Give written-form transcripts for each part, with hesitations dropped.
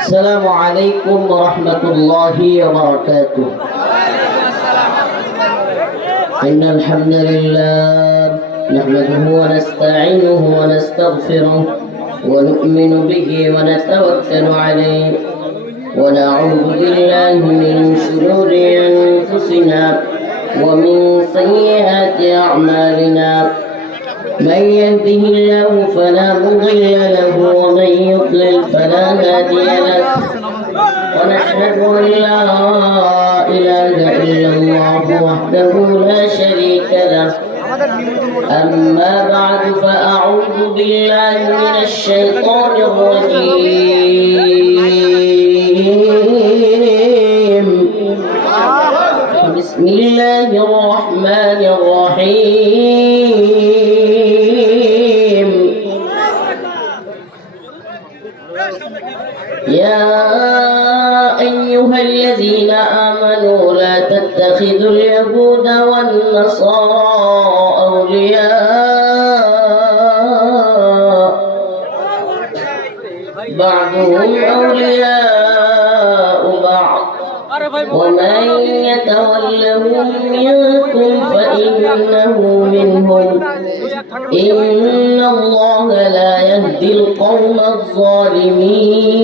السلام عليكم ورحمة الله وبركاته. إن الحمد لله نحمده ونستعينه ونستغفره ونؤمن به ونتوكل عليه ونعوذ بالله من شرور أنفسنا ومن سيئات أعمالنا. من يهده الله فلا مضل له ومن يضلل فلا هادي له ونشهد أن لا إله إلا الله وحده لا شريك له. أما بعد فأعوذ بالله من الشيطان الرجيم. بسم الله الرحمن الرحيم. يا أيها الذين آمنوا لا تتخذوا اليهود والنصارى أولياء بعضهم أولياء بعض ومن يتولهم منكم فإنه منهم إن الله لا يهدي القوم الظالمين.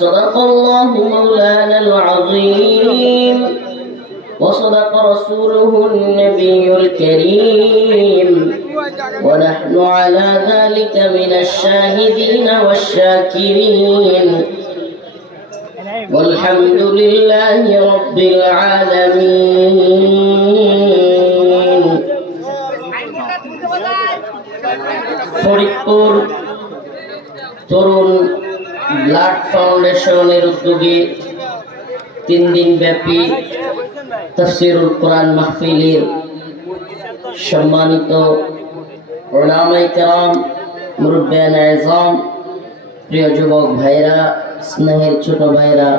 صدق الله مولانا العظيم وصدق رسوله النبي الكريم ونحن على ذلك من الشاهدين والشاكرين والحمد لله رب العالمين. ফরিদপুর তরুণ blood ফাউন্ডেশনের উদ্যোগে 3 দিন ব্যাপী তাফসীরুল কোরআন মাহফিলের সম্মানিত উলামায়ে কেরাম, মুরব্বিয়ানে আযম, প্রিয় যুবক ভাইরা, স্নেহের ছোট ভাইরা,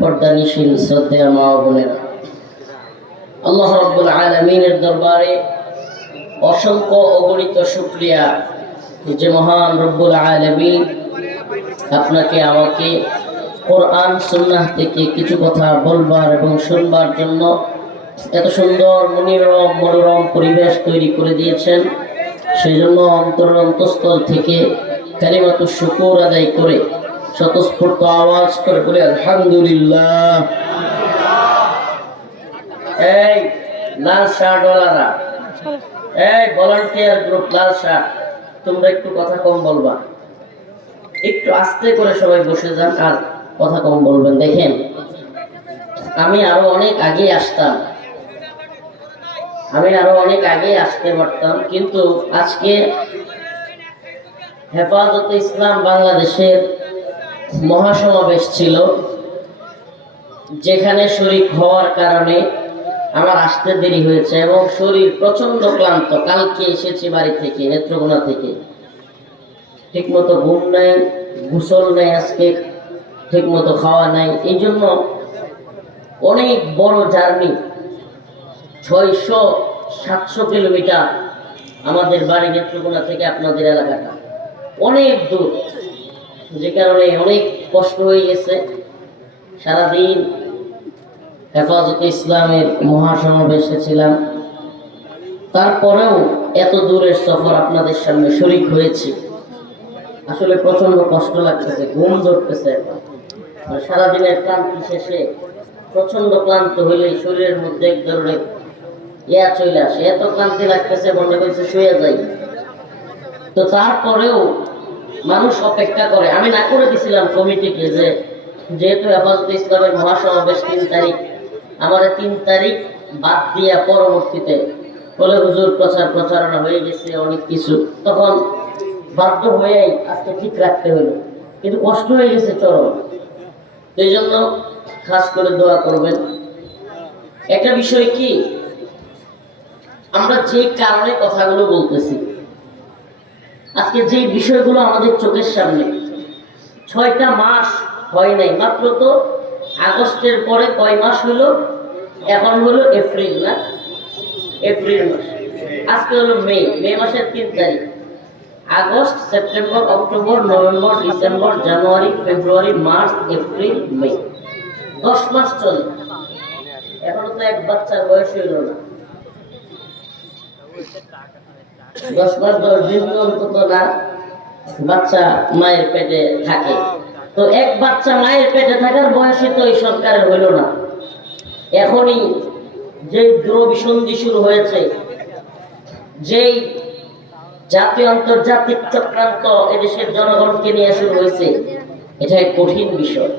পর্দানিশীল শ্রদ্ধেয় মা ও বোনেরা, আল্লাহ রাব্বুল আলামিনের দরবারে অসংখ্য অগণিত শুকরিয়া যে মহান রব্বুল আলামিন আপনাকে আমাকে কোরআন সুন্নাহ থেকে কিছু কথা বলবার এবং শুনবার জন্য এত সুন্দর মনোরম পরিবেশ তৈরি করে দিয়েছেন। সেই জন্য অন্তঃস্থল থেকে কালিমাতুশ শুকর আদায় করে স্বতঃস্ফূর্ত আওয়াজ করে বলে আলহামদুলিল্লাহ। এই লাল শার্টওয়ালারা, এই ভলান্টিয়ার গ্রুপ লাল শার্ট, তোমরা একটু কথা কম বলবা, একটু আস্তে করে সবাই বসে যান আর কথা কম বলবেন। দেখেন, আমি আরো অনেক আগে আসতাম, আমি আরো অনেক আগে আসতে পারতাম, কিন্তু আজকে হেফাজতে ইসলাম বাংলাদেশের মহাসমাবেশ ছিল, যেখানে শরীক হওয়ার কারণে আমার আসতে দেরি হয়েছে এবং শরীর প্রচন্ড ক্লান্ত। কালকে এসেছি বাড়ি থেকে, নেত্রকোনা থেকে, ঠিকমতো ঘুম নাই, গোসল নেই, আজকে ঠিকমতো খাওয়া নাই। এই জন্য অনেক বড় জার্নি, 600-700 কিলোমিটার আমাদের বাড়ি নেত্রকোনা থেকে আপনাদের এলাকাটা অনেক দূর, যে কারণে অনেক কষ্ট হয়ে গেছে। সারাদিন হেফাজতে ইসলামের মহাসমাবেশে ছিলাম, তারপরেও এত দূরের সফর আপনাদের সামনে শরীক হয়েছি। আসলে প্রচন্ড কষ্ট লাগতেছে, ঘুম ধরতেছে। সারাদিনের ক্লান্তি শেষে প্রচন্ড ক্লান্ত হইলে শরীরের মধ্যে এক ধরনের চলে আসে, এত ক্লান্তি লাগতেছে, মনে করছে শুয়ে যাই। তো তারপরেও মানুষ অপেক্ষা করে। আমি না করে দিছিলাম কমিটিকে যে যেহেতু হেফাজতে ইসলামের মহাসমাবেশ 3 তারিখ, আমার 3 তারিখ বাদ দিয়া পরবর্তীতে বলে হুজুর প্রচারণা হয়ে গেছে অনেক কিছু, তখন বাধ্য হয়েই আজকে ঠিক রাখতে হলো, কিন্তু কষ্ট হয়ে গেছে চরম। এই জন্য খাস করে দোয়া করবেন। একটা বিষয় কি, আমরা যে কারণে কথাগুলো বলতেছি, আজকে যে বিষয়গুলো আমাদের চোখের সামনে, 6টা মাস হয় নাই মাত্র, তো আগস্টের পরে কয় মাস হলো? এখন হলো এপ্রিল, না এপ্রিল মাস, আজকে হলো মে মাসের 3 তারিখ। August, September, October, November, December, January, February, March, April, May, 10 মাস চলে। এখনো তো এক বাচ্চার বয়স হইল না। 10 মাস 10 দিন অন্তত না বাচ্চা মায়ের পেটে থাকে। তো এক বাচ্চা মায়ের পেটে থাকার বয়সে তো এই সরকারের হইল না। এখনই যে দ্রবিসন্ধি শুরু হয়েছে, যেই জাতীয় আন্তর্জাতিক চক্রান্ত এদেশের জনগণকে নিয়ে শুরু হয়েছে, এটা এক কঠিন বিষয়।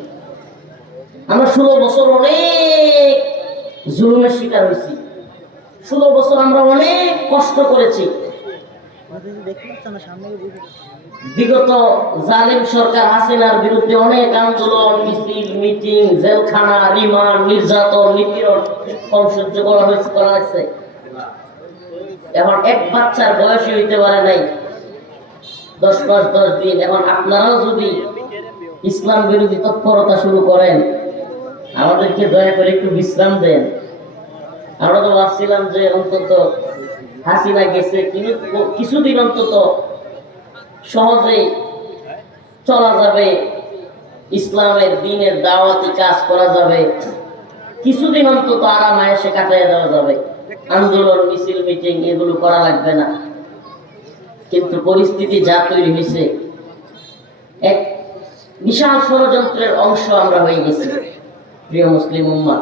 আমরা 16 বছর অনেক জুলুমের শিকার হয়েছি। 16 বছর আমরা অনেক কষ্ট করেছি। বিগত জালেম সরকার হাসিনার বিরুদ্ধে অনেক আন্দোলন, মিছিল, মিটিং, জেলখানা, রিমান্ড, নির্যাতন, নিপীড়ন কম সহ্য করা হয়েছে। এখন এক বাচ্চার বয়সী হইতে পারে নাই 10 মাস 10 দিন। এখন আপনারাও যদি ইসলাম বিরোধী তৎপরতা শুরু করেন, আমাদেরকে দয়া করে একটু বিশ্রাম দেন। আমরা তো ভাবছিলাম যে অন্তত হাসিনা গেছে, কিছুদিন অন্তত সহজে চলা যাবে, ইসলামের দিনের দাওয়াতি কাজ করা যাবে, কিছুদিন অন্তত আরাম আয়েশে কাটাইয়া দেওয়া যাবে, আন্দোলন, মিছিল, মিটিং এগুলো করা লাগবে না। কিন্তু পরিস্থিতি যা তৈরি হয়েছে, এক বিশাল ষড়যন্ত্রের অংশ আমরা হয়ে গেছি প্রিয় মুসলিম উম্মাহ।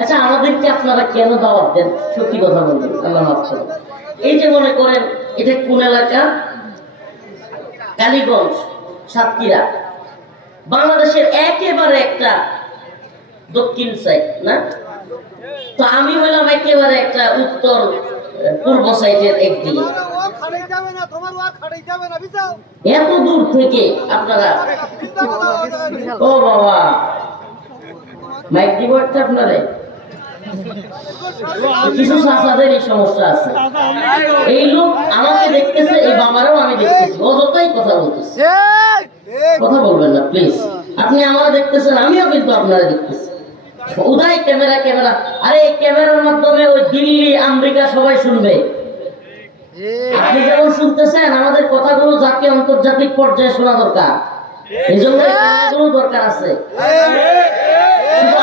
আচ্ছা, আমাদেরকে আপনারা কেন দাওয়াত দেন? সত্যি কথা বলবেন, আল্লাহ মাফ করুন। এই যে মনে করেন এটা কোন এলাকা? কালীগঞ্জ, সাতক্ষীরা, বাংলাদেশের একেবারে একটা দক্ষিণ সাইড না? তো আমি হইলাম একেবারে একটা উত্তর পূর্ব সাইডের একদিকে। এত দূর থেকে আপনারা, ও বাবা মাইক দিব একটা আপনারে। কিছু চাচাদের এই সমস্যা আছে, এই লোক আমাকে দেখতেছে, এই বাবারও আমি দেখতেছি, অযথাই কথা বলতেছে। কথা বলবেন না প্লিজ। আপনি আমারা দেখতেছেন, আমিও কিন্তু আপনারা দেখতেছি। উদয় ক্যামেরা ক্যামেরা, আরে এই ক্যামেরার মাধ্যমে ওই দিল্লি, আমেরিকা সবাই শুনবে। আপনি যেমন শুনতেছেন, আমাদের কথাগুলো জাতীয় আন্তর্জাতিক পর্যায়ে শোনা দরকার। এই জন্য দরকার আছে।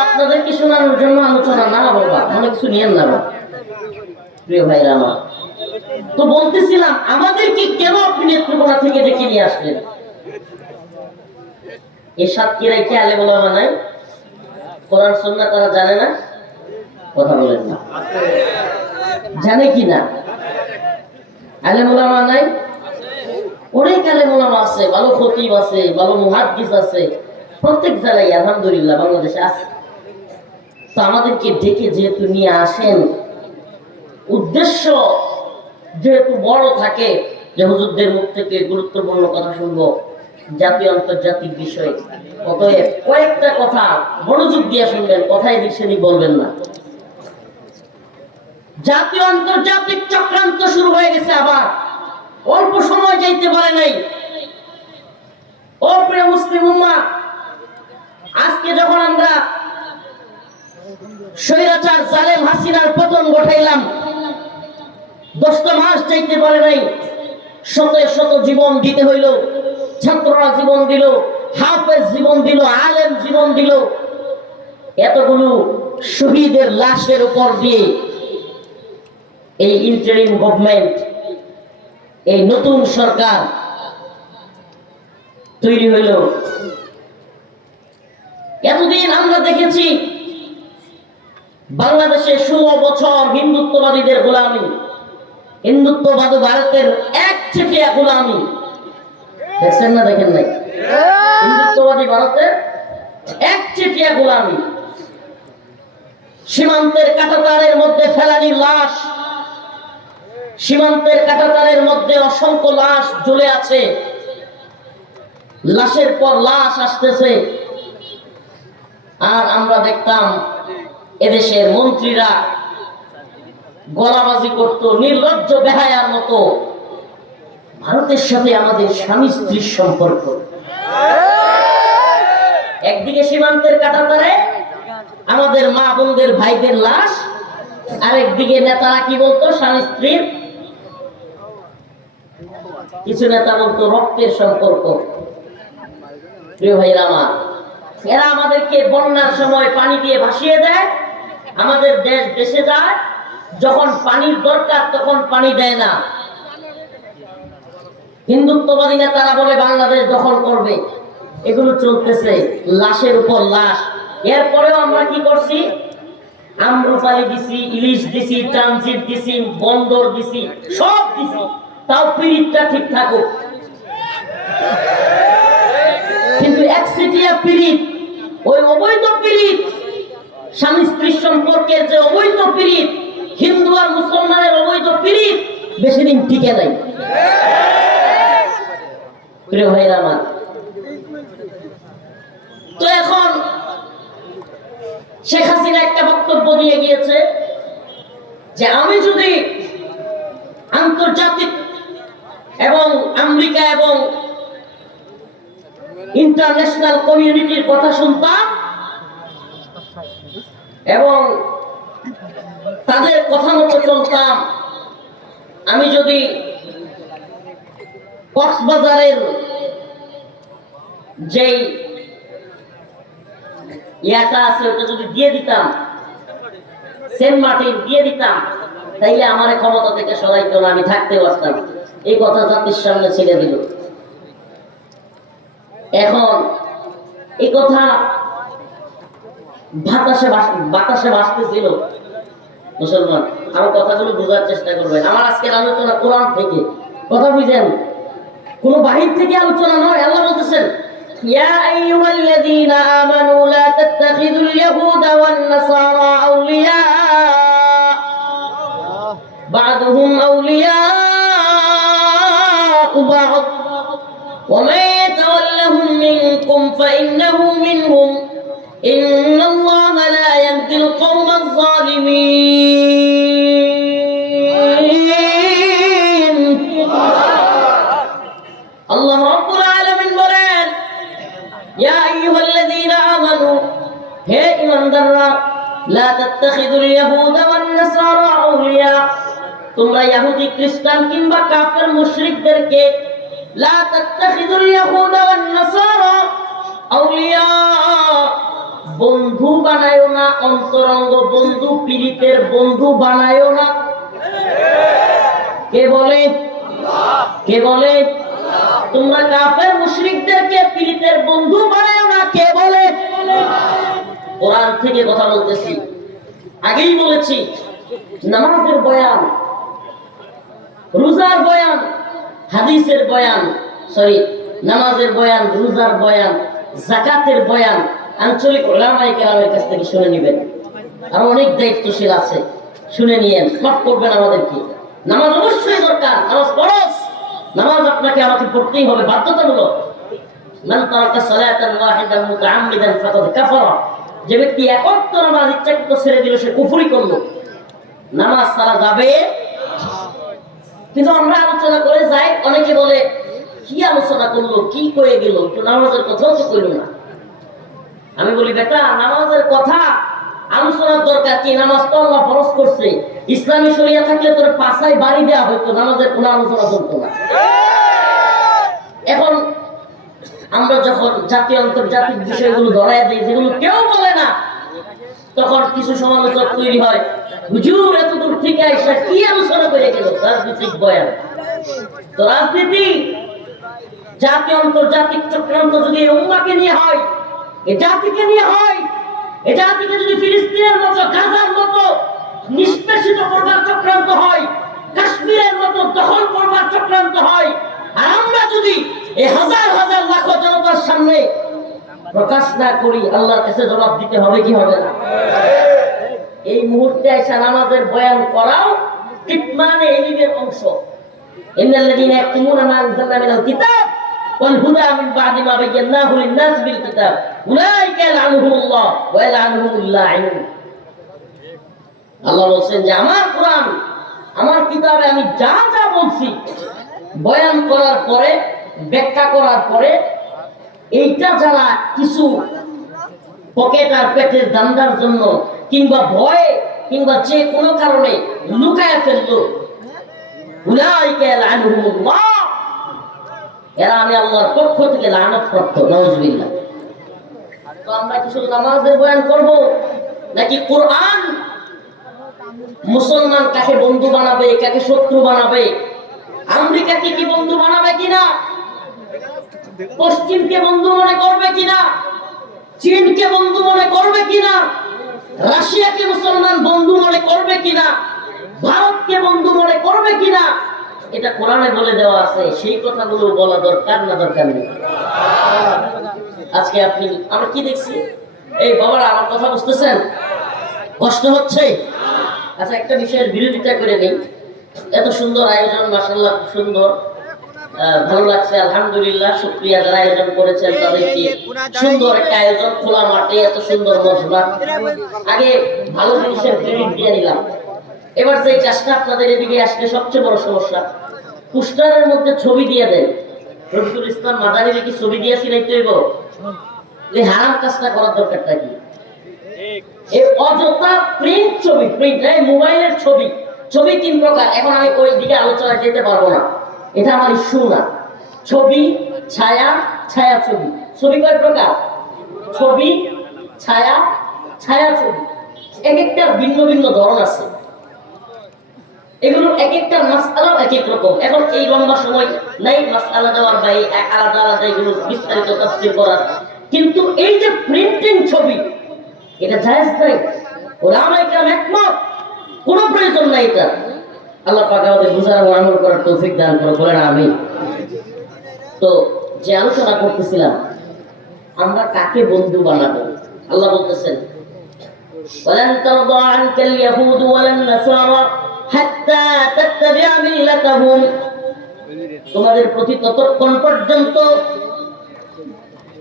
আপনাদেরকে শোনানোর জন্য আলোচনা না বাবা, অনেক কিছু নিয়েন না বাবা। প্রিয় ভাইরা আমার, তো বলতেছিলাম আমাদেরকে কেন আপনি নেত্রকোনা থেকে ডেকে নিয়ে আসলেন? এই সাতক্ষীরায় কি আলেম ওলামা নাই? কোরআন সুন্নাহ তারা জানে না? কথা বলেন না, জানে কি না? আলেম ওলামা নাই? অনেক আলেম ওলামা আছে, ভালো খতিব আছে, ভালো মুহাদ্দিস আছে, প্রত্যেক জেলায় আলহামদুলিল্লাহ বাংলাদেশে আছে। তো আমাদেরকে ডেকে যেহেতু নিয়ে আসেন, উদ্দেশ্য যেহেতু বড় থাকে যে হুজুরদের মুখ থেকে গুরুত্বপূর্ণ কথা শুনবো, জাতীয় আন্তর্জাতিক বিষয়, অতএব কয়েকটা কথা মনোযোগ দিয়ে শুনবেন, কথায় দিক সেদিক বলবেন না। জাতীয় আন্তর্জাতিক চক্রান্ত শুরু হয়ে গেছে আবার, অল্প সময় যাইতে পারে নাই। ও প্রিয় মুসলিম উম্মাহ, আজকে যখন আমরা স্বৈরাচার জালেম হাসিনার পতন ঘটাইলাম, 10টা মাস যাইতে পারে নাই, শত শত জীবন দিতে হইল। ছাত্ররা জীবন দিল, হাফেজ জীবন দিল, আলেম জীবন দিল। এতগুলো শহীদের লাশের উপর দিয়ে এই ইন্টারিম গভর্নমেন্ট, এই নতুন সরকার তৈরি হইল। এতদিন আমরা দেখেছি বাংলাদেশে 16 বছর হিন্দুত্ববাদীদের গোলামি, হিন্দুত্ববাদ ভারতের একচেটিয়া গোলামি। দেখছেন না? দেখেন নাই? হিন্দুত্ববাদী ভারতের একচেটিয়া গোলামি। সীমান্তের কাঁটাতারের মধ্যে ফেলানি লাশ, সীমান্তের কাঁটাতারের মধ্যে অসংখ্য লাশ ঝুলে আছে, লাশের পর লাশ আসতেছে। আর আমরা দেখতাম এদেশের মন্ত্রীরা গলাবাজি করত নির্লজ্জ বেহায়ার মতো। ভারতের সাথে আমাদের স্বামী স্ত্রীর সম্পর্ক, একদিকে সীমান্তের কাঁটাতারে আমাদের মা বোনদের ভাইদের লাশ, আরেকদিকে নেতারা কি বলতো? স্বামী স্ত্রীর কিছু নেতা বলতো রক্তের সম্পর্ক। প্রিয় ভাইরা আমার, এরা আমাদেরকে বন্যার সময় পানি দিয়ে ভাসিয়ে দেয়, আমাদের দেশ দেশে যায়, যখন পানির দরকার তখন পানি দেয় না। হিন্দুত্ববাদী নেতারা বলে বাংলাদেশ দখল করবে, এগুলো চলতেছে লাশের উপর লাশ। এরপরেও আমরা কি করছি? আমরুপালি দিছি, ইলিশ দিছি, ট্রানজিট দিছি, বন্দর দিছি, সব দিছি, তাও পিরিতটা ঠিক থাকুক। কিন্তু একচেটিয়া পিরিত, ওই অবৈধ পিরিত, স্বামী স্ত্রীর সম্পর্কের যে অবৈধ পিরিত, হিন্দু আর মুসলমানের অবৈধ পিরিত বেশি দিন টিকে নাই। প্রিয় ভাইরা আমার, তো এখন শেখ হাসিনা একটা বক্তব্য দিয়ে গিয়েছে যে আমি যদি আন্তর্জাতিক এবং আমেরিকা এবং ইন্টারন্যাশনাল কমিউনিটির কথা শুনতাম এবং তাদের কথা মতো চলতাম, আমি যদি কক্সবাজারের যেই ইয়াটা আছে ওটা যদি দিয়ে দিতাম, সেন্ট মার্টিন দিয়ে দিতাম, তাইলে আমার ক্ষমতা থেকে সরাইতো না, আমি থাকতে পারতাম। এই কথা জাতির সামনে ছেড়ে দিল। এখন এই কথা বাতাসে ভাসতেছিল। মুসলমান, আমার কথাগুলো বোঝার চেষ্টা করবেন। আমার আজকের আলোচনা কোরআন থেকে, কথা বুঝেন, কোন বাহির থেকে আলোচনা নয়। আল্লাহ বলতেছেন, ইয়া আইয়ুহাল্লাযীনা আমানু লা তাত্তাখিযুল ইয়াহুদা ওয়ান নাসারা আউলিয়া বা'দুহুম আউলিয়া বা'দ ওয়া মান ইয়াতাওয়াল্লাহুম মিনকুম ফাইন্নাহু মিনহুম ইন্নাল্লাহা লা ইয়াহদিল কওমায যালিমিন। আল্লাহ রাব্বুল আলামিন বলেন, ইয়া আইয়ুহাল্লাযীনা আমানু, হে ঈমানদাররা, লা তাত্তাখিযুল ইয়াহুদা ওয়ান নাসারা আউলিয়া, তোমরা ইহুদি খ্রিস্টান কিংবা কাফের মুশরিকদেরকে, লা তাত্তাখিযুল ইয়াহুদা ওয়ান নাসারা আউলিয়া, বন্ধু বানায়ো না, অন্তরঙ্গ বন্ধু, পীড়িতের বন্ধু বানায়ো না। কে বলে? কে বলে? তোমরা কাফের মুশরিকদেরকে পীড়িতের বন্ধু বানায়ো না। কে বলে? কোরআন থেকে কথা বলতেছি। আগেই বলেছি, নামাজের বয়ান, রোজার বয়ান, হাদিসের বয়ান, নামাজের বয়ান, রোজার বয়ান, যাকাতের বয়ান আঞ্চলিক উলামায়ে কেরামের কাছ থেকে শুনে নেবেন। আর অনেক দায়িত্বশীল আছে, শুনে নিয়েন, সব করবেন। আমাদেরকে নামাজ অবশ্যই দরকার, নামাজ ফরজ, নামাজ আপনাকে আমাকে পড়তেই হবে, বাধ্যতামূলক। মান তারাকা সালাতান ওয়াহিদান মুতাআম্মিদান ফাকাদ কাফারা, যে ব্যক্তি একত্ব নামাজ ইচ্ছাকৃত ছেড়ে দিল সে কুফরি করলো। নামাজ ছাড়া যাবে। কিন্তু আমরা আলোচনা করে যাই, অনেকে বলে কি আলোচনা করলো, কি কয়ে গেল, তো নামাজের কথাও তো কইল না। আমি বলি, বেটা, নামাজের কথা আলোচনার দরকার কি? নামাজ তো আল্লাহ ফরজ করছে। ইসলামী শরিয়া থাকলে তোর পাছায় বাড়ি দেওয়া হতো, নামাজের কোনো আলোচনা চলতো না। এখন আমরা যখন জাতীয় আন্তর্জাতিক বিষয়গুলো ধরাই দিই, যেগুলো কেউ বলে না, তখন কিছু সমালোচক তৈরি হয়। হুজুর এত দূর থেকে আইসা কি আলোচনা করে গেল? রাজনৈতিক বয়ান। তো রাজনীতি, জাতীয় আন্তর্জাতিক চক্রান্ত যদি উম্মাহকে নিয়ে হয়, এ জাতিকে নিয়ে হয়, এ জাতিকে যদি ফিলিস্তিনের মতো, গাজার মতো নিষ্পেষিত করবার চক্রান্ত হয়, কাশ্মীরের মতো দখল করবার চক্রান্ত হয়, আর আমরা যদি এই হাজার হাজার লাখ জনতার সামনে প্রকাশ না করি, আল্লাহর কাছে জবাব দিতে হবে কি হবে না? এই মুহূর্তে এসে নামাজের বয়ান করাও কিতমানে ইলমের অংশ। ইন্নাল্লাযীনা ইয়াকতুমুনা মা আনজালনা মিনাল কিতাব ওয়াল হুদা মিন বা'দি মা বায়্যানাহু লিন-নাস বিল কিতাব উলাইকা ইয়ালআনুহুমুল্লাহ ওয়া ইয়ালআনুহুমুল লাঈনুন। আল্লাহ বলেন যে আমার কোরআন, আমার কিতাবে আমি যা যা বলছি, বয়ান করার পরে, ব্যাখ্যা করার পরে, এইটা যারা কিছু পকেট আর পেটের দান্দার জন্য কিংবা ভয়ে কিংবা যে কোনো কারণে লুকায় ফেললো, উলাইকা ইয়ালআনুহুমুল্লাহ, এরা আমি আল্লাহর পক্ষ থেকে লানত-প্রাপ্ত, নাউযুবিল্লাহ। তো আমরা কি শুধু নামাজের বয়ান করব নাকি কোরআন মুসলমান কাকে বন্ধু বানাবে, কাকে শত্রু বানাবে, আমেরিকাকে কি বন্ধু বানাবে কিনা, পশ্চিমকে বন্ধু মনে করবে কিনা, চীনকে বন্ধু মনে করবে কিনা, রাশিয়াকে মুসলমান বন্ধু মনে করবে কিনা, ভারতকে বন্ধু মনে করবে কিনা, এটা কোরআনে বলে দেওয়া আছে। সেই কথাগুলো বলা দরকার না দরকার নেই? আজকে আমরা কি দেখছি, এই বাবারা আমার কথা বুঝতেছেন? কষ্ট হচ্ছে? আচ্ছা, একটা বিষয়ের বিরোধিতা করে নেই। এত সুন্দর আয়োজন, মাশাআল্লাহ, খুব সুন্দর, ভালো লাগছে, আলহামদুলিল্লাহ। শুকরিয়া যারা আয়োজন করেছেন তাদেরকে। সুন্দর একটা আয়োজন, খোলা মাঠে, এত সুন্দর মজমা। আগে ভালো জিনিসের ক্রেডিট দিয়ে নিলাম। এবার যে কাজটা আপনাদের এদিকে আসলে সবচেয়ে বড় সমস্যা, পোস্টারের মধ্যে ছবি দিয়ে দেন। রফিকুল ইসলাম মাদানির কি ছবি দিয়েছিল? এই হারাম কাজটা করার দরকারটা কি? এই অযথা প্রিন্ট ছবি, মোবাইলের ছবি। ছবি 3 প্রকার। এখন আমি ওই দিকে আলোচনায় যেতে পারবো না, এটা আমার ইস্যু না। ছবি, ছায়া, ছায়া ছবি। ছবি কয় প্রকার? ছবি, ছায়া, ছায়া ছবি। এক একটা ভিন্ন ভিন্ন ধরন আছে। এগুলো এক একটা মাসআলা এক এক রকম। এখন এই লম্বা সময় নাই মাসআলা দেওয়ার বা আলাদা আলাদা এগুলো বিস্তারিত তাফসীর করার। কিন্তু এই যে প্রিন্টিং ছবি, এটা জায়েজ নাই। উলামায়ে কেরাম একমত, কোনো প্রয়োজন নাই এটা। আল্লাহ পাক আমাদের বুঝার ও আমল করার তৌফিক দান করে, বলেন আমিন। তো যে আলোচনা করতেছিলাম, আমরা কাকে বন্ধু বানাবো? আল্লাহ বলতেছেন, ওয়ালান তারদা আনকাল ইয়াহুদ ওয়ালান নাসারা হাত্তা তাত্তাবি'a মিল্লাতাহুম। তোমাদের প্রতি ততক্ষণ পর্যন্ত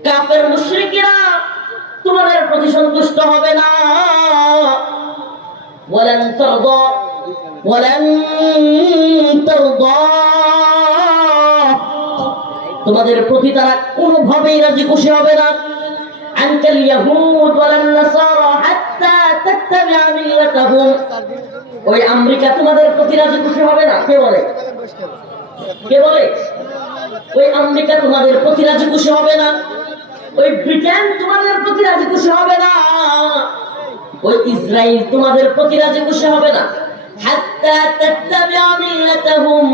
কাফের মুশরিকরা তোমাদের প্রতি সন্তুষ্ট হবে না। ওয়ালান তারদা তোমাদের প্রতি তারা কোনোভাবেই রাজি খুশি হবে না। আনকাল ইয়াহুদ ওয়ালান নাসারা হাত্তা তাত্তাবি'a মিল্লাতাহুম। ওই আমেরিকা তোমাদের প্রতি রাজি খুশি হবে না। কে বলে? কে বলে? ওই আমেরিকা তোমাদের প্রতি রাজি খুশি হবে না। ওই ব্রিটেন তোমাদের প্রতি রাজি খুশি হবে না। ওই ইসরায়েল তোমাদের প্রতি রাজি খুশি হবে না। হাত্তা তাত্তাবি'a মিল্লাতাহুম,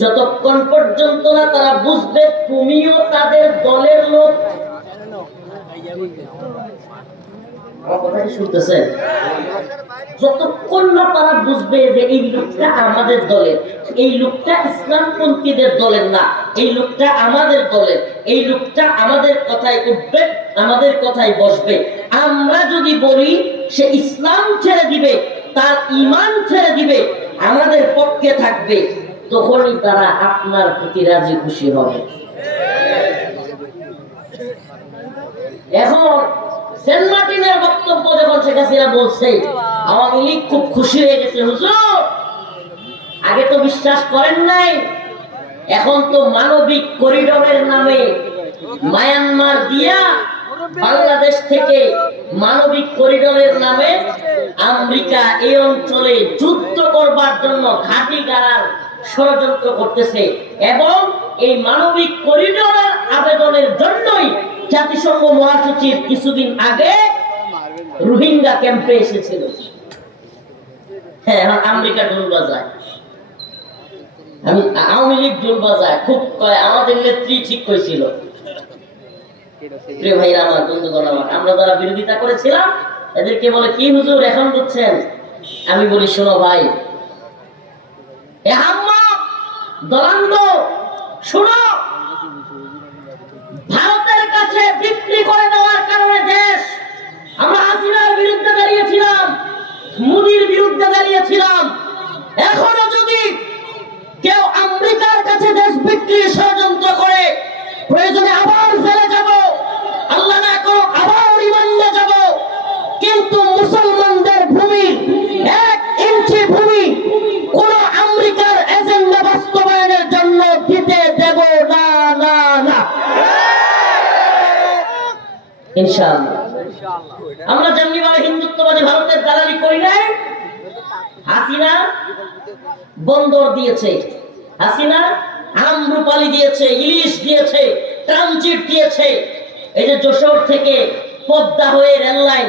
যতক্ষণ পর্যন্ত না তারা বুঝবে তুমিও তাদের দলের লোক। আমার কথা কি শুনতেছেন? যতক্ষণ না তারা বুঝবে যে এই লোকটা আমাদের দলের, এই লোকটা ইসলামপন্থীদের দলের না, এই লোকটা আমাদের দলের, এই লোকটা আমাদের কথায় উঠবে, আমাদের কথায় বসবে। আমরা যদি বলি সে ইসলাম ছেড়ে দিবে, তার ঈমান ছেড়ে দিবে, আমাদের পক্ষে থাকবে, তখনই তারা আপনার প্রতি রাজি খুশি হবে। এখন সেন্ট মার্টিনের বক্তব্য যখন শেখ হাসিনা বলছে, আওয়ামী লীগ খুব খুশি হয়ে গেছে। হুজুর, আগে তো বিশ্বাস করেন নাই, এখন তো মানবিক করিডোরের নামে মায়ানমার দিয়া বাংলাদেশ থেকে মানবিক করিডোরের নামে আমেরিকা এই অঞ্চলে যুদ্ধ করবার জন্য ঘাঁটি গাড়ার ষড়যন্ত্র করতেছে। এবং এই মানবিক করিডোরের আবেদনের জন্যই জাতিসংঘ মহাসচিব কিছুদিন আগে রোহিঙ্গা ক্যাম্পে এসেছিল। হ্যাঁ, এখন আমেরিকা ঢোল বাজায়, আওয়ামী লীগ ঢোল বাজায়, খুব আমাদের নেত্রী ঠিক হয়েছিল। প্রিয় ভাইরা আমার, বন্ধুগণ আমার, আমরা যারা বিরোধিতা করেছিলাম এদেরকে বলে কি হুজুর এখন বুঝছেন? আমি বলি শোনো ভাই, এ আম্মা দলান্দ, শোনো, ভারতের কাছে বিক্রি করে দেওয়ার কারণে দেশ, আমরা হাসিনার বিরুদ্ধে দাঁড়িয়েছিলাম, মোদির বিরুদ্ধে দাঁড়িয়েছিলাম। এখনো যদি কেউ আমেরিকার কাছে দেশ বিক্রির ষড়যন্ত্র করে, প্রয়োজনে আবার ফেলে যাব, আল্লাহ না করুক আবার রিমান্ডে যাব, কিন্তু মুসলমানদের ভূমি, 1 ইঞ্চি ভূমি কোন আমেরিকার এজেন্ডা বাস্তবায়নের জন্য দিতে দেব না, না, না, ইনশাআল্লাহ। আমরা যেমনি ভাবে হিন্দুত্ববাদী ভারতের দালালি করি নাই, হাসিনা বন্দর দিয়েছে, হাসিনা আমরুপালি দিয়েছে, ইলিশ দিয়েছে, ট্রানজিট দিয়েছে। এই যে যশোর থেকে পদ্মা হয়ে রেল লাইন,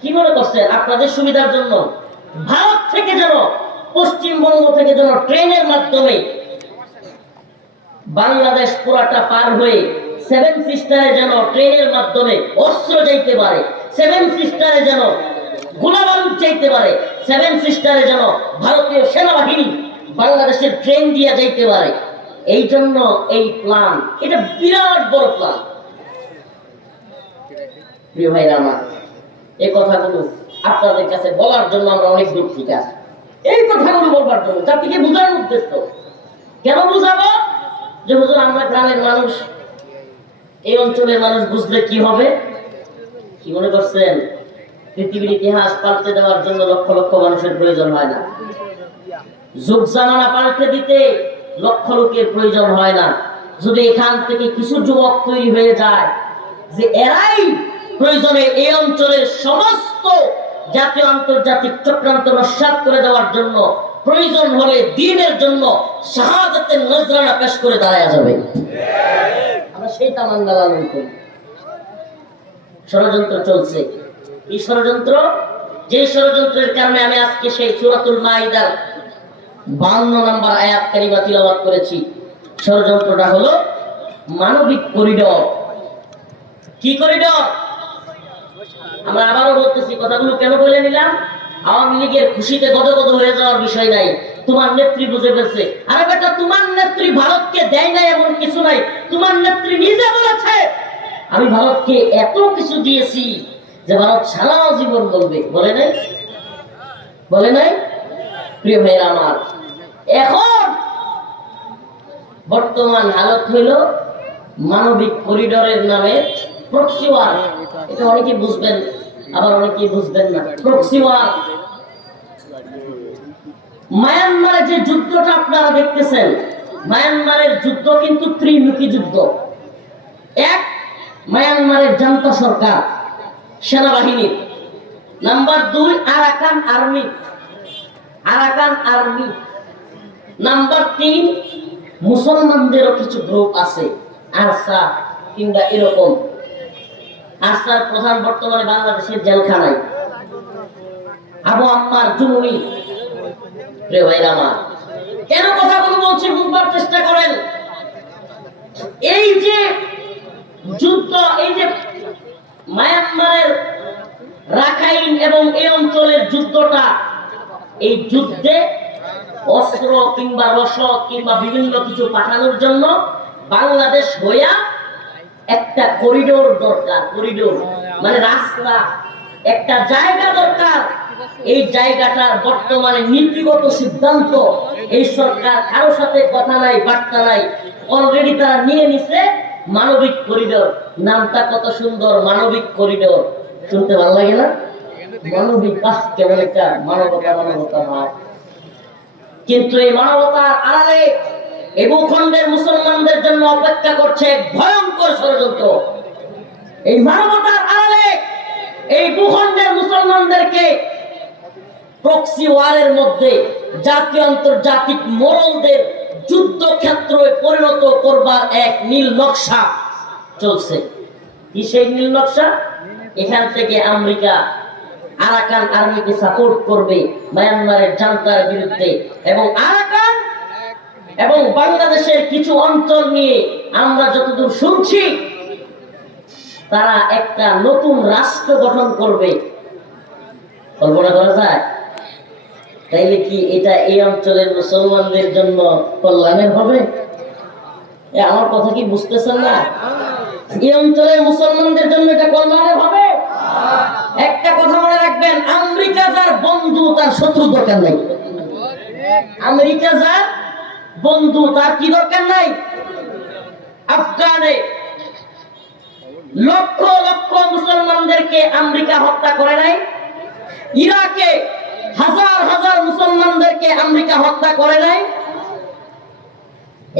কি মনে করছেন আপনাদের সুবিধার জন্য? ভারত থেকে যেন, পশ্চিমবঙ্গ থেকে যেন ট্রেনের মাধ্যমে বাংলাদেশ পুরাটা পার হয়ে সেভেন সিস্টারে যেন ট্রেনের মাধ্যমে অস্ত্র যাইতে পারে, সেভেন সিস্টারে যেন গোলাবারুদ যাইতে পারে, সেভেন সিস্টারে যেন ভারতীয় সেনাবাহিনী বাংলাদেশের ট্রেন দিয়ে যাইতে পারে। এই জন্য এই প্ল্যান, এটা বিরাট বড় প্ল্যান। প্রিয় ভাইরা আমার, এই কথাগুলো আপনাদের কাছে বলার জন্য আমরা অনেক দুঃখিত আছি। এই কথাগুলো বলবার জন্য, জাতিকে বোঝানোর উদ্দেশ্য। কেন বুঝাবো? যে হুজুর আমরা গ্রামের মানুষ, এই অঞ্চলের মানুষ বুঝলে কি হবে? কি মনে করছেন পৃথিবীর ইতিহাস পাল্টে দেওয়ার জন্য লক্ষ লক্ষ মানুষের প্রয়োজন হয় না। যুগ জামানা পাল্টে দিতে লক্ষ লোকের প্রয়োজন হয় না। যদি এখান থেকে কিছু যুবক তৈরি হয়ে যায় যে এরাই প্রয়োজনে এই অঞ্চলের সমস্ত জাতীয় আন্তর্জাতিক চক্রান্ত নস্যাৎ করে দেওয়ার জন্য, প্রয়োজন হলে দ্বীনের জন্য শাহাদাতের নজরানা পেশ করে দাঁড়ায় যাবে, আমরা সেই তামান্না লালন করি। ষড়যন্ত্র চলছে। এই ষড়যন্ত্র, যে ষড়যন্ত্রের কারণে আমি আজকে সেই সূরাতুল মাইদার 52 নম্বর আয়াত কারিমা তিলাওয়াত করেছি, ষড়যন্ত্রটা হলো মানবিক করিডর। কি করিডর? আমরা আবারও বলতেছি, কথাগুলো কেন বলে নিলাম? আওয়ামী লীগের খুশিতে গদগদ হয়ে যাওয়ার বিষয় নাই। তোমার নেত্রী বুঝে ফেলছে। আরে বেটা, তোমার নেত্রী ভারতকে দেয় নাই এমন কিছু নাই। তোমার নেত্রী নিজে বলেছে আমি ভারতকে এত কিছু দিয়েছি যে ভারত সারা জীবন বলবে। বলে নাই? বলে নাই? প্রিয় ভাইরা আমার, এখন বর্তমান হালত হইল মানবিক করিডোরের নামে প্রক্সি ওয়ার। এটা অনেকে বুঝবেন, আবার অনেকে বুঝবেন না। প্রক্সি ওয়ার, মায়ানমারে যে যুদ্ধটা আপনারা দেখতেছেন, মায়ানমারের যুদ্ধ কিন্তু ত্রিমুখী যুদ্ধ। এক, মায়ানমারের জান্তা সরকার সেনাবাহিনীর। Number 2, Arakan army, Arakan army. Number 3, মুসলমানদেরও কিছু গ্রুপ আছে, আরসা কিংবা এরকম। আরসার প্রধান বর্তমানে বাংলাদেশের জেলখানায় আবু আম্মার জুনুনি। প্রিয় ভাইরা আমার, কেন কথাগুলো বলছি বুঝবার চেষ্টা করেন। এই যে যুদ্ধ, এই যে মায়ানমারের রাখাইন এবং এই অঞ্চলের যুদ্ধটা, এই যুদ্ধে অস্ত্র কিংবা রসদ কিংবা বিভিন্ন কিছু পাঠানোর জন্য বাংলাদেশ হইয়া একটা করিডোর দরকার। করিডোর মানে রাস্তা, একটা জায়গা দরকার। এই জায়গাটার বর্তমানে নীতিগত সিদ্ধান্ত এই সরকার কারোর সাথে কথা নাই, বার্তা নাই, অলরেডি তারা নিয়ে নিছে মানবিক করিডোর। নামটা কত সুন্দর, মানবিক করিডোর। শুনতে ভালো লাগে না? মানবিক, কেমন একটা মানবতা মানবতা ভাব। কিন্তু এই মানবতার আড়ালে এই ভূখণ্ডের মুসলমানদের জন্য অপেক্ষা করছে ভয়ঙ্কর ষড়যন্ত্র। এই মানবতার আড়ালে এই ভূখণ্ডের মুসলমানদেরকে প্রক্সি ওয়ারের মধ্যে জাতীয় আন্তর্জাতিক মোড়লদের যুদ্ধক্ষেত্রে পরিণত করবার এক নীল নকশা চলছে। কি সেই নীল নকশা? এখান থেকে আমেরিকা আরাকান আর্মিকে সাপোর্ট করবে মায়ানমারের জান্তার বিরুদ্ধে, এবং আরাকান এবং বাংলাদেশের কিছু অঞ্চল নিয়ে আমরা যতদূর শুনছি তারা একটা নতুন রাষ্ট্র গঠন করবে। কল্পনা করা যায়? তাইলে কি এটা এই অঞ্চলের মুসলমানদের জন্য কল্যাণের হবে? আমার কথা কি বুঝতেছেন না? এই অঞ্চলের মুসলমানদের জন্য এটা কল্যাণের হবে? একটা কথা মনে রাখবেন, আমেরিকা যার বন্ধু তার শত্রু দরকার নাই। আমেরিকা যার বন্ধু তার কি দরকার নাই? আফগানে লক্ষ লক্ষ মুসলমানদেরকে আমেরিকা হত্যা করে নাই? ইরাকে হাজার হাজার মুসলমানদেরকে আমেরিকা হত্যা করে নাই?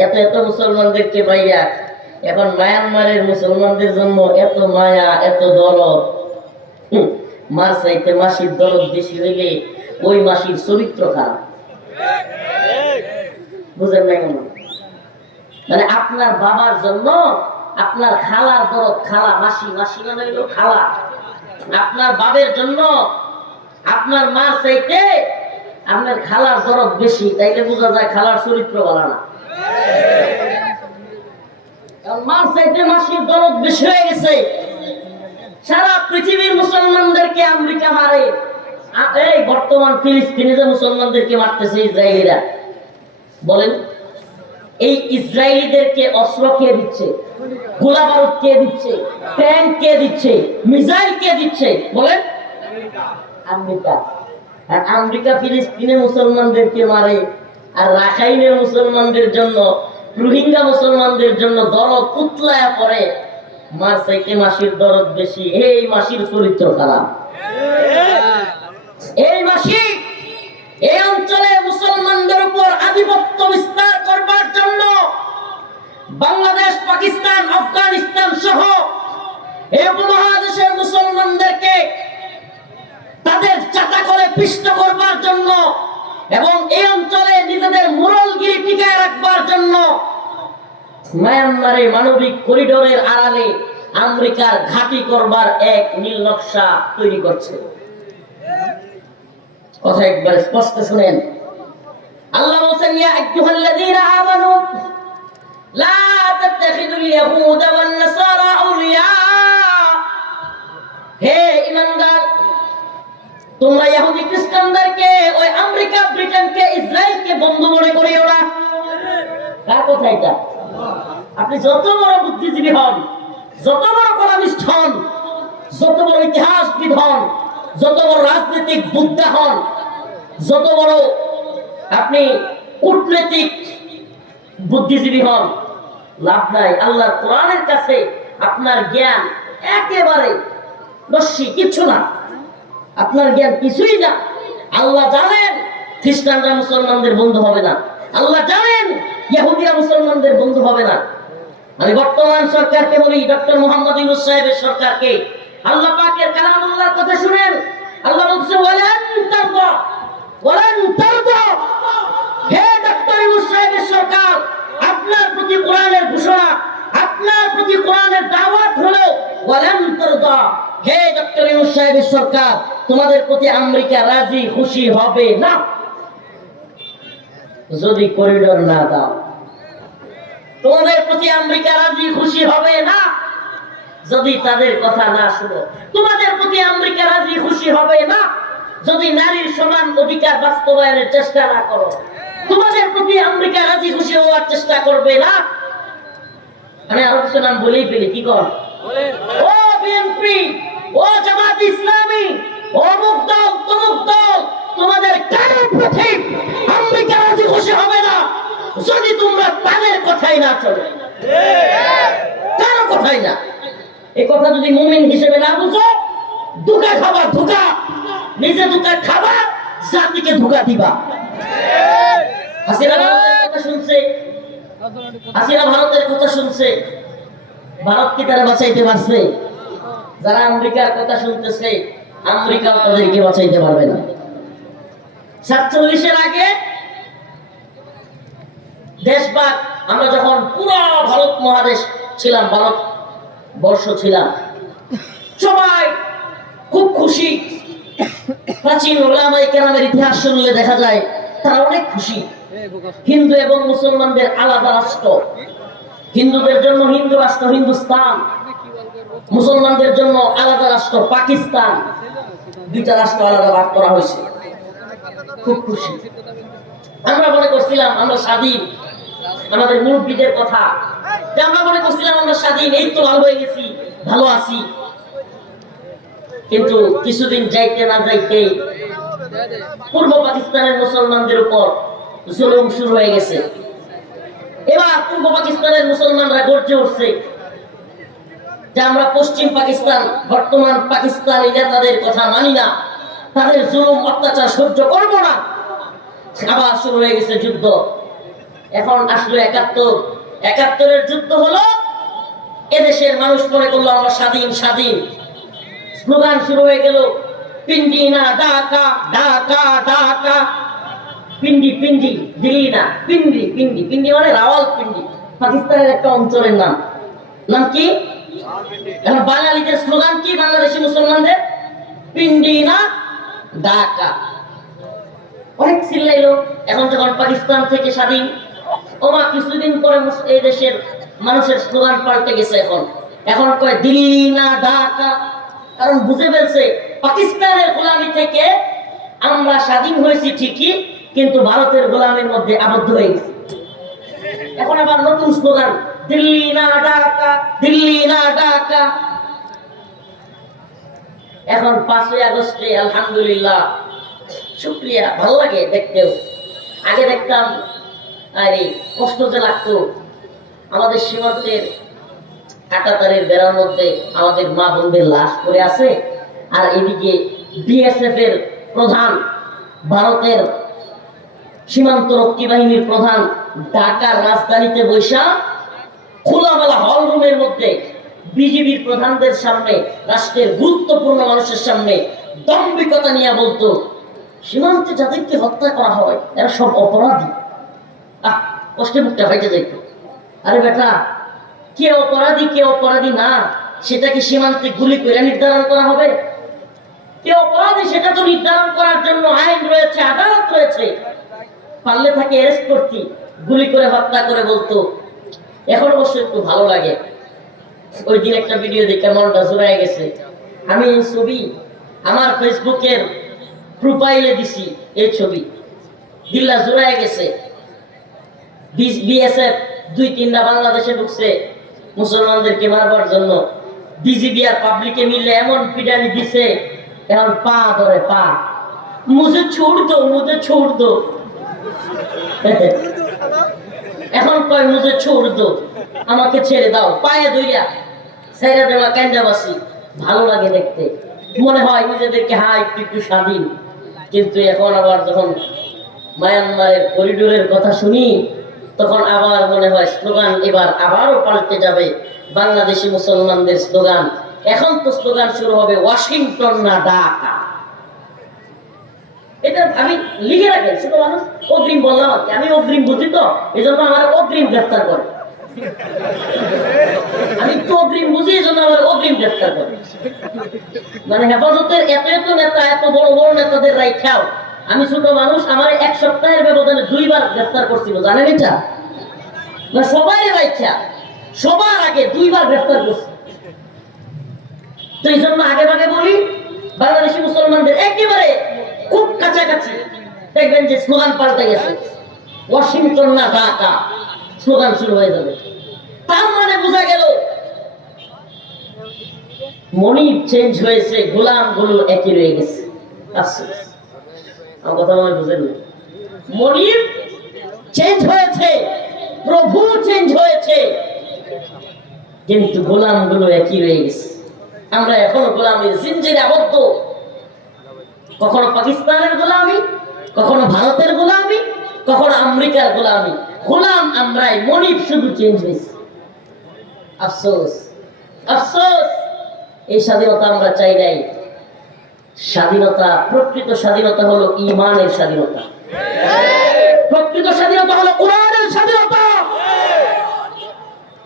এত এত মুসলমানদেরকে পাইয়া এখন মায়ানমারের মুসলমানদের জন্য এত মায়া, এত দরদ। মার চাইতে মাসির দরদ বেশি হইলে ওই মাসির চরিত্র খারাপ। বুঝেন নাই? মানে আপনার বাবার জন্য আপনার খালার দরদ, খালা মাসি, মাসি মানে হলো খালা, আপনার বাবার জন্য আপনার মা চাইতে আপনার খালার দরদ বেশি, তাইলে বোঝা যায় খালার চরিত্র ভালো না। মার চাইতে মাসির দরদ বেশি হয়ে গেছে। সারা পৃথিবীর মুসলমানদেরকে আমেরিকা মারে, এই বর্তমান ফিলিস্তিনে যে মুসলমানদেরকে মারতেছে ইসরায়েলিরা, বলেন এই ইসরায়েলিদেরকে অস্ত্র কে দিচ্ছে, গোলা বারুদ কে দিচ্ছে, ট্যাঙ্ক কে দিচ্ছে, মিসাইল কে দিচ্ছে, বলেন আমেরিকা। আর আমেরিকা ফিলিস্তিনে মুসলমানদেরকে মারে, আর রাখাইনের মুসলমানদের জন্য, রোহিঙ্গা মুসলমানদের জন্য দরদ উতলায়া পড়ে। মার চাইতে মাসির দরদ বেশি। এই মাসির চরিত্র খারাপ। এই মাসি এই অঞ্চলে মুসলমানদের উপর আধিপত্য বিস্তার করবার জন্য বাংলাদেশ, পাকিস্তান, আফগানিস্তান সহ এই উপমহাদেশের মুসলমানদেরকে তাদের চাটা করে পিষ্ট করবার জন্য এবং এই অঞ্চলে নিজেদের মোরালগিরি টিকায় রাখবার জন্য মায়ানমারে মানবিক করিডোরের আড়ালে আমেরিকার ঘাঁটি করবার এক নীল নকশা তৈরি করছে। কথা একবার স্পষ্ট শুনেন। আল্লাহ বলেন, ইয়া আইয়ুহাল্লাযীনা আমানু লা তাত্তাখিযুল ইয়াহুদা ওয়ান নাসারা আউলিয়া। হে ঈমানদার, তোমরা ইহুদি খ্রিস্টানদেরকে, ওই আমেরিকা, ব্রিটেনকে, ইসরায়েলকে বন্ধু মনে করিও না। কার কথা এটা? আপনি যত বড় বুদ্ধিজীবী হন, যত বড় কলামিস্ট হন, যত বড় ইতিহাসবিদ হন, যত বড় রাজনৈতিক বুদ্ধা হন, যত বড় আপনি কূটনৈতিক বুদ্ধিজীবী হন, লাভ নাই। আল্লাহর কোরআনের কাছে আপনার জ্ঞান একেবারে নস্যি, কিছু না। আপনার জ্ঞান কিছুই না। আল্লাহ জানেন খ্রিস্টানরা মুসলমানদের বন্ধু হবে না, আল্লাহ জানেন ইহুদিরা মুসলমানদের বন্ধু হবে না। আমি বর্তমান সরকারকে বলি, ডক্টর মোহাম্মদ ইউনূস সাহেবের সরকারকে, আল্লাহ পাকের কালামুল্লাহর কথা শুনেন। আল্লাহ বলছে, ওয়ালান তারদা, ওয়ালান তারদা। হে ডক্টর ইউনূস সাহেবের সরকার, আপনার প্রতি কোরআনের ঘোষণা, আপনার প্রতি কোরআনের দাওয়াত হলো ওয়ালান তারদা। হে ডক্টর ইউনূস সাহেবের সরকার, তোমাদের প্রতি আমেরিকা রাজি খুশি হবে না যদি করিডোর না দাও। তোমাদের প্রতি আমেরিকা রাজি খুশি হবে না যদি তাদের কথা না শুনো। তোমাদের প্রতি আমেরিকা রাজি খুশি হবে না যদি নারীর সমান অধিকার বাস্তবায়নের চেষ্টা না করো। তোমাদের প্রতি আমেরিকা রাজি খুশি হওয়ার চেষ্টা করবে না। আমি আরো কিছু নাম বলেই ফেলি, কি কর? ও বিএনপি, ও জামাত ইসলামী, ও অমুক দল, তমুক দল, তোমাদের কারো প্রতি আমেরিকা রাজি খুশি হবে না যদি তোমরা তাদের কথাই না চলো, কারো কথাই না। এই কথা যদি মুমিন হিসেবে না বুঝো, ধোঁকা খাবা, ধোঁকা, নিজে ধোঁকা খাবা, জাতিকে ধোঁকা দিবা। হাসিনা ভারতের কথা শুনছে, হাসিনা ভারতের কথা শুনছে, ভারত কি তারা বাঁচাইতে পারছে? যারা আমেরিকার কথা শুনতেছে, আমেরিকাও তাদেরকে বাঁচাইতে পারবে না। 47-এর আগে দেশভাগ, আমরা যখন পুরো ভারত মহাদেশ ছিলাম, ভারত বর্ষ ছিলাম, সবাই খুব খুশি। প্রাচীন ওলামায়ে কেরামের ইতিহাস শুনলে দেখা যায় তারা অনেক খুশি। হিন্দু এবং মুসলমানদের আলাদা রাষ্ট্র, হিন্দুদের জন্য হিন্দু রাষ্ট্র হিন্দুস্তান, মুসলমানদের জন্য আলাদা রাষ্ট্র পাকিস্তান, দুইটা রাষ্ট্র আলাদা ভাগ করা হয়েছে। খুব খুশি। আমরা মনে করছিলাম আমরা স্বাধীন, আমাদের মুরব্বীদের কথা, যে আমরা মনে করছিলাম আমরা স্বাধীন, এই তো ভালো হয়ে গেছি, ভালো আছি। কিন্তু কিছুদিন যাইতে না যাইতেই পূর্ব পাকিস্তানের মুসলমানদের উপর জুলুম শুরু হয়ে গেছে। এবার পূর্ব পাকিস্তানের মুসলমানরা গর্জে উঠছে যে আমরা পশ্চিম পাকিস্তান, বর্তমান পাকিস্তানি নেতাদের কথা মানি না, তাদের জুলুম অত্যাচার সহ্য করব না। আবার শুরু হয়ে গেছে যুদ্ধ। এখন আসলো ৭১-৭১-এর যুদ্ধ হলো। এদেশের মানুষ মনে করলো আমরা স্বাধীন স্বাধীন, স্লোগান শুরু হয়ে গেল, পিন্ডি না ঢাকা, ঢাকা ঢাকা, পিন্ডি পিন্ডি, দিল্লি না পিন্ডি, পিন্ডি পিন্ডি মানে রাওয়ালপিন্ডি, পাকিস্তানের একটা অঞ্চলের নাম। নাম কি? এখন বাঙালিদের স্লোগান কি? বাংলাদেশি মুসলমানদের পিন্ডি না ঢাকা। অনেক চিল্লাইলো। এখন যখন পাকিস্তান থেকে স্বাধীন, ওমা কিছুদিন পরে এই দেশের মানুষের স্লোগান পাল্টে গেছে। এখন এখন কয় দিল্লি না ঢাকা। কারণ বুঝে ফেলছে পাকিস্তানের গোলামি থেকে আমরা স্বাধীন হয়েছি ঠিকই, কিন্তু ভারতের গোলামির মধ্যে আবদ্ধ হয়ে গেছি। এখন আবার নতুন স্লোগান, দিল্লি না ঢাকা, দিল্লি না ঢাকা। এখন 5ই আগস্টে আলহামদুলিল্লাহ, শুকরিয়া, ভালো লাগে দেখতেও। আগে দেখতাম আরে কষ্ট যে লাগতো। আমাদের সীমান্তের কাঁটাতারের বেড়ার মধ্যে আমাদের মা বোনদের লাশ পড়ে আছে, আর এদিকে বিএসএফ এর প্রধান, ভারতের সীমান্ত রক্ষী বাহিনীর প্রধান ঢাকার রাজধানীতে বৈশা খোলামেলা হল রুমের মধ্যে বিজিবির প্রধানদের সামনে, রাষ্ট্রের গুরুত্বপূর্ণ মানুষের সামনে দম্ভিকতা নিয়ে বলতো, সীমান্তে যাদেরকে হত্যা করা হয় এরা সব অপরাধী। কষ্টে মুখটা ফাইটে যাইত। আরে বেটা, কে অপরাধী কে অপরাধী না সেটা কি সীমান্তে গুলি করে নির্ধারণ করা হবে? কে অপরাধী সেটা তো নির্ধারণ করার জন্য আইন রয়েছে, আদালত রয়েছে। পারলে তাকে অ্যারেস্ট করতি, গুলি করে হত্যা করে বলতো। এখন অবশ্য একটু ভালো লাগে। ওই দিন একটা ভিডিও দেখে মনটা জোড়ায় গেছে। আমি এই ছবি আমার ফেসবুকের প্রোফাইলে দিছি। এই ছবি দিল্লা জোড়ায় গেছে। বিএসএফ 2-3টা বাংলাদেশে ঢুকছে মুসলমানদেরকে মারবার জন্য। বিজিবি আর পাবলিকে মিলে এমন পিটানি দিছে, এখন পা ধরে পা, মুঝে ছোড় দো, মুঝে ছোড় দো। এখন কয় মুঝে ছোড় দো, আমাকে ছেড়ে দাও, পায়ে ধইরা ছেড়ে দেওয়া কেন্দ্রাবাসী। ভালো লাগে দেখতে, মনে হয় নিজেদেরকে একটু একটু স্বাধীন। কিন্তু এখন আবার যখন মায়ানমারের করিডোরের কথা শুনি, তখন আবার মনে হয় স্লোগান এবার আবারও পাল্টে যাবে। বাংলাদেশি মুসলমানদের স্লোগান এখন তো স্লোগান শুরু হবে ওয়াশিংটন না ঢাকা। এটা আমি লিখে রাখেন, ছোট মানুষ অগ্রিম বললাম আর কি। আমি অগ্রিম বুঝি তো, এই জন্য আমার অগ্রিম গ্রেফতার করে। আমি তো অগ্রিম বুঝি, এই জন্য আমার অগ্রিম গ্রেফতার করে। মানে হেফাজতের এত এত নেতা, এত বড় বড় নেতাদের রাইখাও আমি ছোট মানুষ, আমার 1 সপ্তাহের ব্যবধানে 2বার গ্রেফতার করছিল, জানেন এটা? সবাই রাইখা সবার আগে 2বার গ্রেফতার করছে। তো এই জন্য আগে ভাগে বলি, বাংলাদেশি মুসলমানদের একেবারে খুব কাছাকাছি দেখবেন যে স্লোগান পাল্টে গেছে, ওয়াশিংটন না ঢাকা স্লোগান শুরু হয়ে যাবে। তার মানে বোঝা গেল মনিব চেঞ্জ হয়েছে, গোলামগুলো একই রয়ে গেছে। আমার কথা মনে বুঝেন না? মনিব চেঞ্জ হয়েছে, প্রভু চেঞ্জ হয়েছে, কিন্তু গোলামগুলো একই রয়ে গেছে। আমরা এখনো গোলামের জিনজিরে আবদ্ধ। কখনো পাকিস্তানের গোলামি, কখনো ভারতের গোলামি, কখনো আমেরিকার গোলামি। গোলাম আমরাই, মনিব শুধু চেঞ্জ হয়েছে। আফসোস, আফসোস, এই স্বাধীনতা আমরা চাই নাই। স্বাধীনতা, প্রকৃত স্বাধীনতা হলো ঈমানের স্বাধীনতা। প্রকৃত স্বাধীনতা হলো কোরআনের স্বাধীনতা।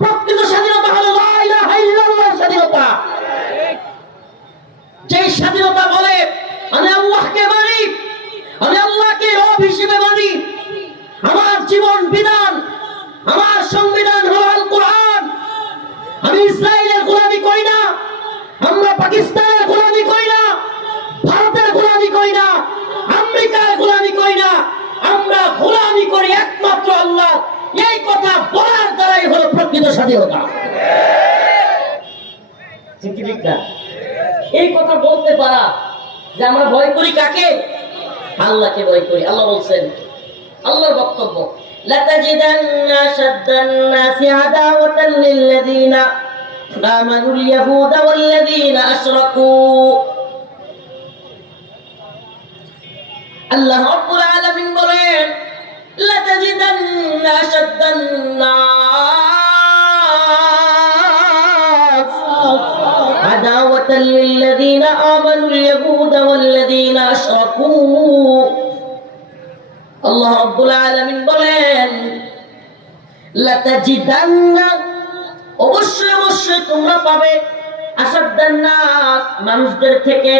প্রকৃত স্বাধীনতা হলো লা ইলাহা ইল্লাল্লাহর স্বাধীনতা। যে স্বাধীনতা বলে আমি আল্লাহকে মানি, আমি আল্লাহকে রব হিসেবে মানি, আমার জীবন বিধান, আমার সংবিধান হলো আল কোরআন। আমি ইসরায়েলের গোলামি করি না, আমরা পাকিস্তানের গোলামি করি না, ভারতের গোলামি করি না, আমেরিকার গোলামি করি না, আমরা গোলামি করি একমাত্র আল্লাহ। এই কথা বলার দ্বারাই হলো প্রকৃত স্বাধীনতা। ঠিক না? এই কথা বলতে পারা যে আমরা ভয় করি কাকে? আল্লাহকে ভয় করি। আল্লাহ বলছেন, আল্লাহর বক্তব্য, লাতাজিদান্না শাদ্দান নাসি আদাওয়াতান লিল্লাযিনা আমানুল ইয়াহুদা ওয়াল্লাযিনা আশরাকু। আল্লাহ রাব্বুল আলামিন বলেন, লাতাজিদান্না শাদ্দান নাস আদাওয়াতান লিল্লাযিনা আমানুল ইয়াহুদা ওয়াল্লাযিনা আশরাকু। আল্লাহ রাব্বুল আলামিন বলেন, লাতাজিদান্না, অবশ্যই অবশ্যই তোমরা পাবে, আসাদ্দান নাস, মানুষদের থেকে,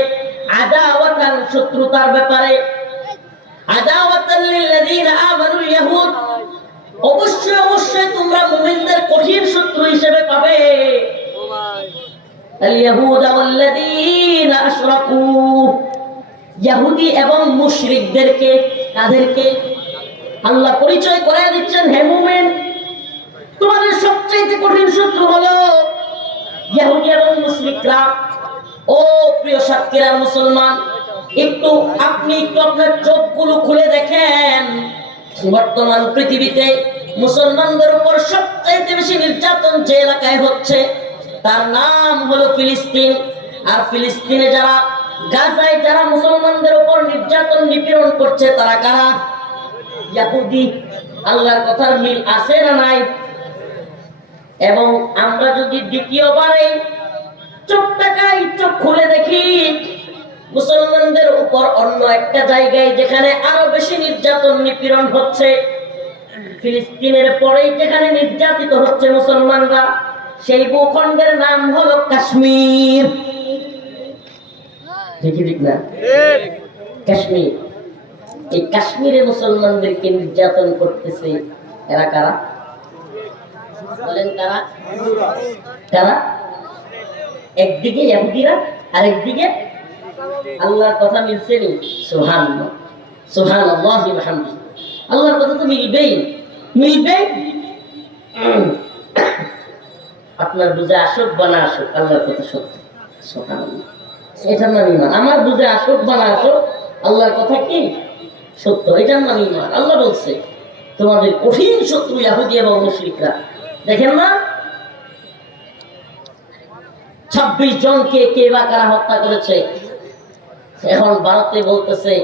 আদাওয়াতান, শত্রুতার ব্যাপারে, আদাওয়াতান লিল্লাযিনা আমানুল ইয়াহুদ, অবশ্যই অবশ্যই তোমরা মুমিনদের কঠিন শত্রু হিসেবে পাবে। আল ইয়াহুদা ওয়াল্লাযিনা আশরাকু, ইহুদি এবং মুশরিকদেরকে, তাদেরকে আল্লাহ পরিচয় করায় দিচ্ছেন, হে মুমিন, তোমাদের সবচেয়ে কঠিন শত্রু হলো ইহুদি এবং মুশরিকরা। ও প্রিয় সাক্ষীরা মুসলমান, আপনি একটু আপনার চোখগুলো খুলে দেখেন, বর্তমান পৃথিবীতে মুসলমানদের উপর সবচেয়ে বেশি নির্যাতন যে এলাকায় হচ্ছে তার নাম হলো ফিলিস্তিন। আর ফিলিস্তিনে যারা, গাজায় যারা মুসলমানদের উপর নির্যাতন নিপীড়ন করছে তারা কারা? ইহুদি। আল্লাহর কথার মিল আছে না নাই? এবং আমরা যদি দ্বিতীয়বারে চোখ খুলে দেখি মুসলমানদের উপর অন্য একটা জায়গায় যেখানে আরো বেশি নির্যাতন নিপীড়ন হচ্ছে, ফিলিস্তিনের পরেই যেখানে নির্যাতিত হচ্ছে মুসলমানরা, সেই ভূখণ্ডের নাম হলো কাশ্মীর। ঠিক না? কাশ্মীর। এই কাশ্মীরে মুসলমানদেরকে নির্যাতন করতেছে এরা কারা? বলেন কারা? কারা? একদিকে ইহুদিরা আর একদিকে আল্লাহর কথা মিলছে নি? সুবহানাল্লাহ, সুবহানাল্লাহি ওয়া বিহামদিহি। আল্লাহর কথা তো মিলবেই। আপনার বুঝে আসুক বা না আসুক, আল্লাহর কথা সত্য। সুবহানাল্লাহ, এটার নাম ঈমান। আমার বুঝে আসুক বা না আসুক, আল্লাহর কথা কি সত্য, এটার নাম ঈমান। আল্লাহ বলছে তোমাদের কঠিন শত্রু ইহুদি এবং মুশরিকরা। দেখেন না 26 জনকে কে বা কারা হত্যা করেছে। এখন ভারতে বলতেছে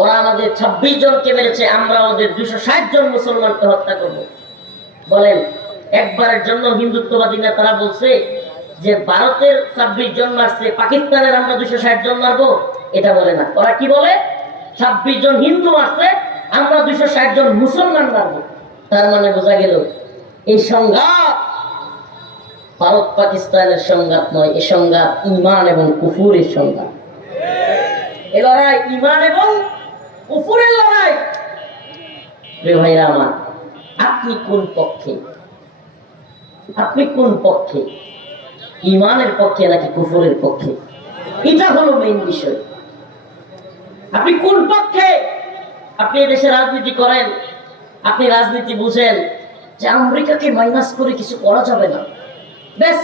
ওরা আমাদের 26 জনকে মেরেছে, আমরা ওদের 260 জন মুসলমানকে হত্যা করব। বলেন, একবারের জন্য হিন্দুত্ববাদী নেতারা বলছে যে ভারতের 26 জন মারছে, পাকিস্তানের আমরা 260 জন মারবো? এটা বলে না। ওরা কি বলে? 26 জন হিন্দু মারছে, আমরা 260 জন মুসলমান মারবো। তার মানে বোঝা গেল এই সংঘাত ভারত পাকিস্তানের সংঘাত নয়, এই সংঘাত ঈমান এবং কুফরের সংঘাত। এই লড়াই ঈমান এবং কুফরের লড়াই। প্রিয় ভাইরা আমার, আপনি কোন পক্ষে? আপনি কোন পক্ষে? ঈমানের পক্ষে নাকি কুফরের পক্ষে? এটা হলো মেইন বিষয়। আপনি কোন পক্ষে? আপনি দেশে রাজনীতি করেন, আপনি রাজনীতি বুঝেন যে আমেরিকাকে মাইনাস করে কিছু করা যাবে না, বেশ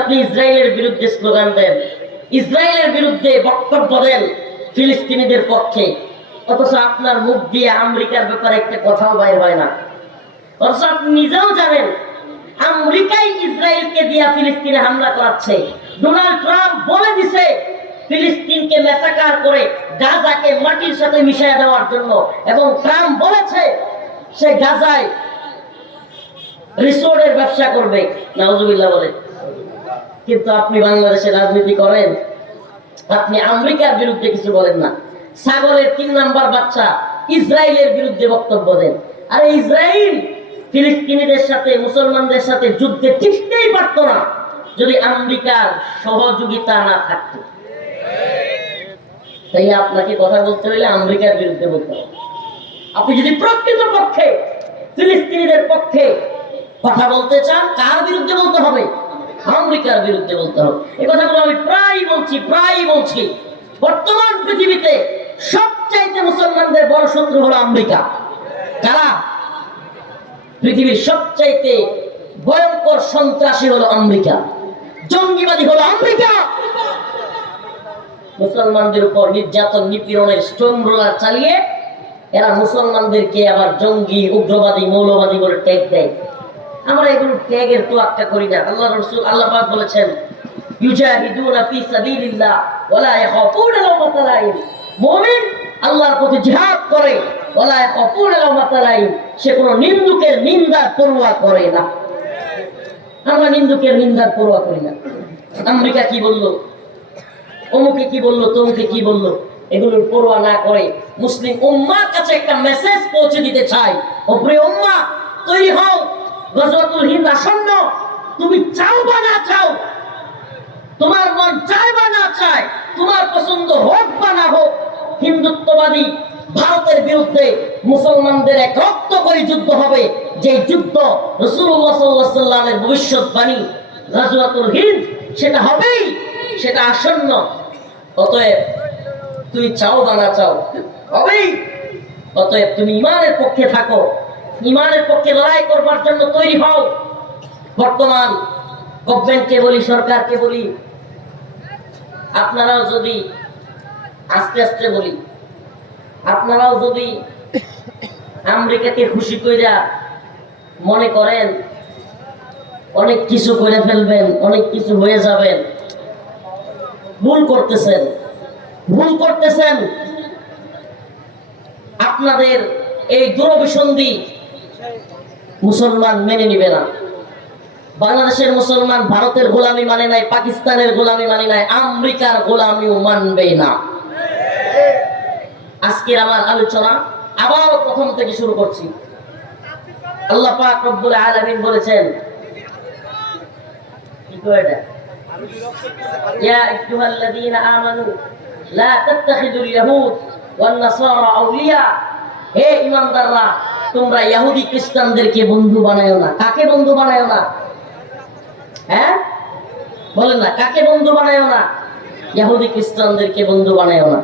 আপনি ইসরায়েলের বিরুদ্ধে স্লোগান দেন, ইসরায়েলের বিরুদ্ধে বক্তব্য দেন ফিলিস্তিনিদের পক্ষে, অথচ আপনার মুখ দিয়ে আমেরিকার ব্যাপারে একটা কথাও বাইর হয় না। অথচ আপনি নিজেও জানেন আমেরিকাই ইসরায়েলকে দিয়া ফিলিস্তিনে হামলা করাচ্ছে। ডোনাল্ড ট্রাম্প বলে দিছে ফিলিস্তিনকে ম্যাসাকার করে গাজাকে মাটির সাথে মিশিয়ে দেওয়ার জন্য, এবং ট্রাম্প বলেছে সে গাজায় রিসোর্টের ব্যবসা করবে। নাউজুবিল্লাহ বলে। কিন্তু আপনি বাংলাদেশে রাজনীতি করেন, আপনি আমেরিকার বিরুদ্ধে কিছু বলেন না। ছাগলের 3 নাম্বার বাচ্চা ইসরায়েলের বিরুদ্ধে বক্তব্য দেন। আর ইসরায়েল ফিলিস্তিনিদের সাথে, মুসলমানদের সাথে যুদ্ধে টিকতেই পারত না যদি আমেরিকার সহযোগিতা না থাকতো। তাই আপনাকে কথা বলতে হলে আমেরিকার বিরুদ্ধে বলতে হবে। আপনি যদি প্রকৃত পক্ষে ফিলিস্তিনিদের পক্ষে কথা বলতে চান, কার বিরুদ্ধে বলতে হবে? আমেরিকার বিরুদ্ধে বলতে হবে। এই কথাগুলো আমি প্রায় বলছি। বর্তমান পৃথিবীতে সবচাইতে মুসলমানদের বড় শত্রু হলো আমেরিকা। কারা? পৃথিবীর সবচাইতে ভয়ঙ্কর সন্ত্রাসী হলো আমেরিকা, জঙ্গিবাদী হলো আমেরিকা। মুসলমানদের উপর নির্যাতন নিপীড়নের স্টোন রোলার চালিয়ে এরা মুসলমানদেরকে আবার জঙ্গি, উগ্রবাদী, মৌলবাদী বলে ট্যাগ দেয়। আমরা এগুলো ট্যাগের তোয়াক্কা করি না। আল্লাহ রাসূল, আল্লাহ পাক বলেছেন ইউজাহিদুনা ফি সাবিলিল্লাহ ওয়ালা ইয়াখাফুনা লাওমাতা লাইম। মুমিন আল্লাহর পথে জিহাদ করে, ওয়ালা ইয়াখাফুনা লাওমাতা লাইম, সে কোনো নিন্দুকের নিন্দার পরোয়া করে না। আমরা নিন্দুকের নিন্দার পরোয়া করি না। আমেরিকা কি বললো, অমুকে কি বললো, তমুকে কি বললো, এগুলোর পরোয়া না করে মুসলিম উম্মার কাছে একটা মেসেজ পৌঁছে দিতে চাই। ও প্রিয় উম্মাহ, তৈরি হও, গজওয়াতুল হিন্দ আসন্ন। তুমি চাও বা না চাও, তোমার মন চায় বা না চায়, তোমার পছন্দ হোক বা না হোক, হিন্দুত্ববাদী ভারতের বিরুদ্ধে মুসলমানদের এক রক্তকরী যুদ্ধ হবে। যে যুদ্ধ রাসূলুল্লাহ সাল্লাল্লাহু আলাইহি ওয়াসাল্লামের ভবিষ্যৎবাণী গজওয়াতুল হিন্দ, সেটা হবেই, সেটা আসন্ন। অতএব তুমি চাও বা না চাও, হবেই। অতএব তুমি ইমানের পক্ষে থাকো, ইমানের পক্ষে লড়াই করবার জন্য তৈরি হও। বর্তমান গভর্নমেন্টকে বলি, সরকারকে বলি, আপনারাও যদি আস্তে আস্তে বলি, আপনারাও যদি আমেরিকাকে খুশি কইরা মনে করেন অনেক কিছু করে ফেলবেন, অনেক কিছু হয়ে যাবেন, ভুল করতেছেন, ভুল করতেছেন। আপনাদের এই দুরভিসন্ধি মুসলমান মেনে নিবে না। বাংলাদেশের মুসলমান ভারতের গোলামি মানে নাই, পাকিস্তানের গোলামি মানে নাই, আমেরিকার গোলামিও মানবে না। আজকের আমার আলোচনা আবার প্রথম থেকে শুরু করছি। আল্লাহ পাক রব্বুল আলামিন বলেছেন, কি কয় এটা, ইয়া আইয়ুহাল্লাযীনা আমানু লা তাত্তাখিযুল ইয়াহুদ ওয়ান নাসারা আউলিয়া। হে ঈমানদাররা, তোমরা ইহুদি খ্রিস্টানদেরকে বন্ধু বানায়ো না। কাকে বন্ধু বানায়ো না? হ্যাঁ বলেন না, কাকে বন্ধু বানায়ো না? ইহুদি খ্রিস্টানদেরকে বন্ধু বানায়ো না।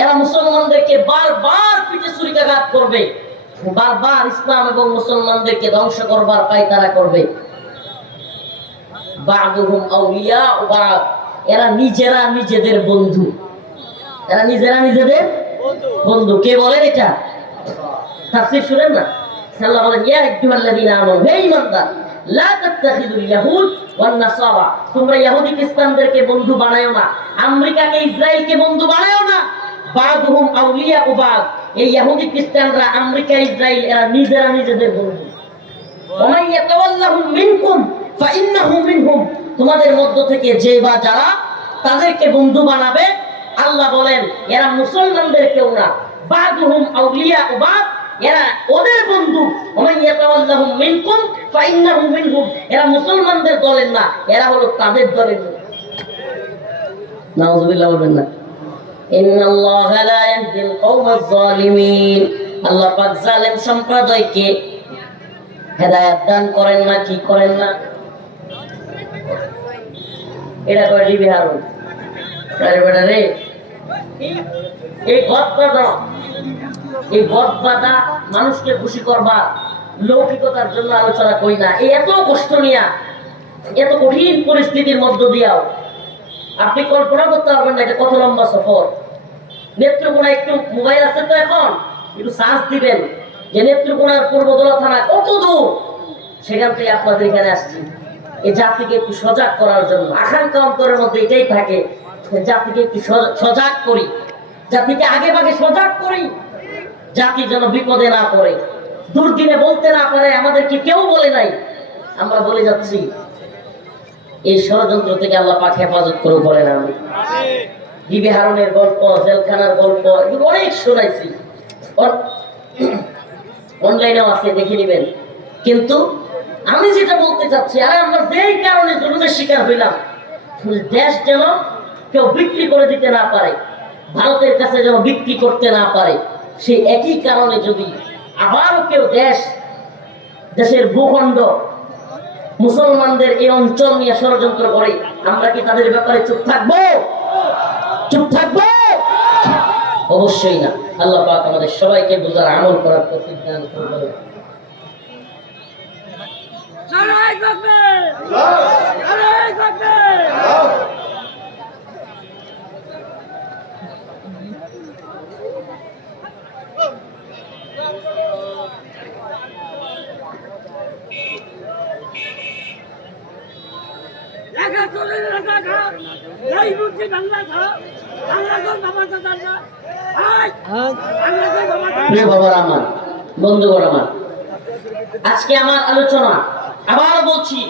এরা মুসলমানদেরকে বারবার পিঠে ছুরিকাঘাত করবে, বারবার ইসলাম এবং মুসলমানদেরকে ধ্বংস করবার পায়তারা করবে। বা'দুহুম আউলিয়া ওয়া বা'দ, এরা নিজেরা নিজেদের বন্ধু, এরা নিজেরা নিজেদের বন্ধু। কে বলেন এটা? তাফসীর শুনেন না। আল্লাহ বলেন, ইয়া আইয়ুহাল্লাযীনা আমানু, হে ঈমানদার, লা তাত্তাখিযুল ইয়াহুদ ওয়ান নাসারা, তোমরা ইহুদি খ্রিস্টানদেরকে বন্ধু বানায়ো না, আমেরিকাকে ইসরায়েলকে বন্ধু বানায়ো না। বা'দুহুম আউলিয়া ওয়া বা'দ, এই ইহুদি খ্রিস্টানরা, আমেরিকা, ইসরায়েল, এরা নিজেরা নিজেদের বন্ধু। ওয়া মান ইয়াতাওয়াল্লাহুম মিনকুম ফাইন্নাহু মিনহুম, তোমাদের মধ্য থেকে যে বা যারা তাদেরকে বন্ধু বানাবে, আল্লাহ বলেন এরা মুসলমানদের কেউ না। বা'দুহুম আউলিয়া ওয়া বা'দ, এরা ওদের বন্ধু। ওয়া মান ইয়াতাওয়াল্লাহুম মিনকুম ফাইন্নাহু মিনহুম, এরা মুসলমানদের দলের না, এরা হলো তাদের দলের লোক। নাউযুবিল্লাহ বলবেন না। ইন্নাল্লাহা লা ইয়াহদিল কওমাজ জালিমিন, আল্লাহ পাক জালেম সম্প্রদায়কে হেদায়েত দান করেন না। কি করেন না? এটা করে দিবি হারুন আরে বেটা রে, এই গদবাদা, এই গদবাদা মানুষকে খুশি করবা লৌকিকতার জন্য আলোচনা করি না। এই এত কষ্ট নিয়া, এত কঠিন পরিস্থিতির মধ্য দিয়াও আপনি কল্পনা করতে পারবেন না এটা কত লম্বা সফর। নেত্রকোনা, একটু মোবাইল আছে তো এখন, একটু সার্চ দিবেন যে নেত্রকোনার পূর্বদলা থানা কত দূর, সেখান থেকে আপনাদের এখানে আসছি এই জাতিকে একটু সজাগ করার জন্য। আকাঙ্ক্ষা অন্তরের মধ্যে এটাই থাকে, জাতিকে একটু সজাগ করি, জাতিকে আগে ভাগে সজাগ করি, জাতি যেন বিপদে না পড়ে, দুর্দিনে বলতে না পারে আমাদেরকে কেউ বলে নাই, আমরা বলে যাচ্ছি। এই ষড়যন্ত্র থেকে আল্লাহ পাক হেফাজত করে বলেন। আমি বিবি হারুনের গল্প, জেলখানার গল্প এগুলো অনেক শোনাইছি, অনলাইনেও আছে, দেখে নেবেন। কিন্তু আমি যেটা বলতে চাচ্ছি, আরে আমরা যেই কারণে জুলুমের শিকার হইলাম, দেশ যেন কেউ বিক্রি করে দিতে না পারে, ভারতের কাছে যেন বিক্রি করতে না পারে, সেই একই কারণে যদি আবারও কেউ দেশের ভূখণ্ড, মুসলমানদের এই অঞ্চল নিয়ে ষড়যন্ত্র করে, আমরা কি তাদের ব্যাপারে চুপ থাকবো? চুপ থাকবো? অবশ্যই না। আল্লাহ পাক আমাদের সবাইকে বুঝার, আমল করার তৌফিক দান করুন। বন্ধুগণ আমার, আজকে আমার আলোচনা, আবার বলছি,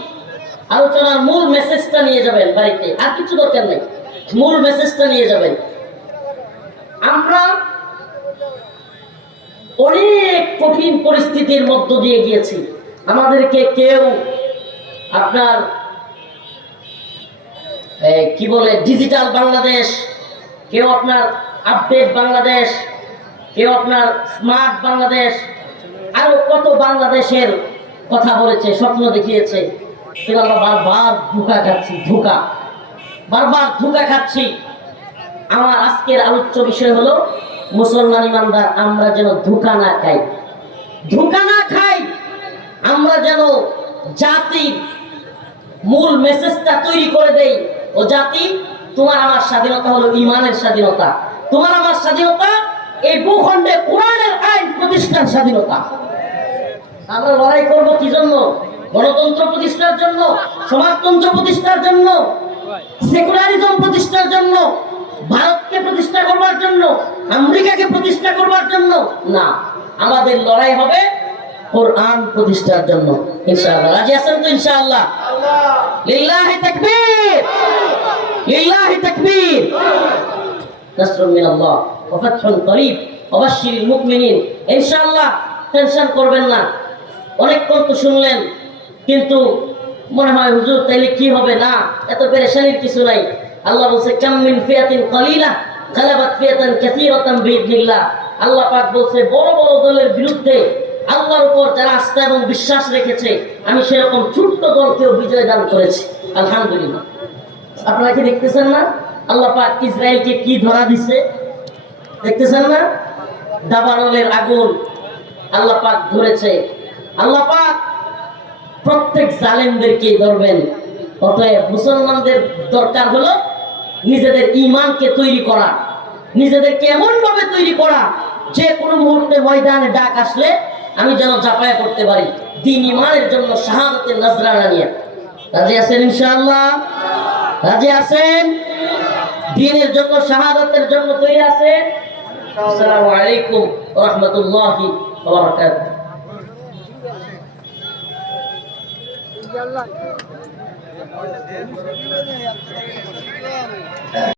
আলোচনার মূল মেসেজটা নিয়ে যাবেন বাড়িতে, আর কিছু দরকার নেই, মূল মেসেজটা নিয়ে যাবেন। আমরা অনেক কঠিন পরিস্থিতির মধ্য দিয়ে গিয়েছি। আমাদেরকে কেউ আপনার কি বলে ডিজিটাল বাংলাদেশ, কেউ আপনার আপডেট বাংলাদেশ, কেউ আপনার স্মার্ট বাংলাদেশ, আরো কত বাংলাদেশের কথা বলেছে, স্বপ্ন দেখিয়েছে। কিন্তু আমরা বারবার ধোঁকা খাচ্ছি, বারবার ধোঁকা খাচ্ছি। আমার আজকের আলোচ্য বিষয় হলো মুসলমান ইমানদার আমরা যেন ধোঁকা না খাই, আমরা যেন জাতির মূল মেসেজটা তৈরি করে দেই। ও জাতি, তোমার আমার স্বাধীনতা হলো ইমানের স্বাধীনতা, তোমার আমার স্বাধীনতা এই ভূখণ্ডে কোরআনের আইন প্রতিষ্ঠার স্বাধীনতা। আমরা লড়াই করব কি জন্য? গণতন্ত্র প্রতিষ্ঠার জন্য, সমাজতন্ত্র প্রতিষ্ঠার জন্য, সেকুলারিজম প্রতিষ্ঠার জন্য, ভারতকে প্রতিষ্ঠা করবার জন্য, আমেরিকাকে প্রতিষ্ঠা করবার জন্য না। আমাদের লড়াই হবে কোরআন প্রতিষ্ঠার জন্য। ইনশাআল্লাহ রাজি আছেন তো? ইনশাআল্লাহ। লিল্লাহি তাকবীর, লিল্লাহি তাকবীর। নাসরুম মিনাল্লাহ ওয়া ফাতহুন করিব ওয়া বাশশিরিল মুমিনিন। ইনশাআল্লাহ টেনশন করবেন না। অনেকক্ষণ তো শুনলেন, কিন্তু মনে হয় হুজুর তাইলে কি হবে? না, এত পেরেশানির কিছু নাই। আল্লাহ বলছে কাম মিন ফিয়াতিন কালিলা গালাবাত ফিয়াতান কাসীরাতান বিইذনিল্লাহ। আল্লাহ পাক বলছে বড় বড় দলের বিরুদ্ধে আল্লাহর উপর যারা আস্থা এবং বিশ্বাস রেখেছে, আমি সেরকম ছোট্ট দলকেও বিজয় দান করেছি। আলহামদুলিল্লাহ। আপনারা কি দেখতেছেন না আল্লাহ পাক ইসরায়েলকে কি ধরা দিছে? দেখতেছেন না? দাবানলের আগুন আল্লাহ পাক ধরেছে। আল্লাহ পাক প্রত্যেক জালেমদেরকে ধরবেন। অতএব মুসলমানদের দরকার হলো নিজেদের ঈমানকে তৈরি করা, নিজেদেরকে এমন ভাবে তৈরি করা যে কোনো মুহূর্তে ময়দানে ডাক আসলে আমি যেন ঝাঁপায়া করতে পারি দ্বীন ঈমানের জন্য শাহাদাতের নজরানা নিয়ে। রাজি আছেন? ইনশাআল্লাহ রাজি আছেন? দ্বীনের জন্য, শাহাদাতের জন্য তৈরি আছেন? আসসালামু আলাইকুম ওয়া রাহমাতুল্লাহি ওয়া বারাকাতুহু।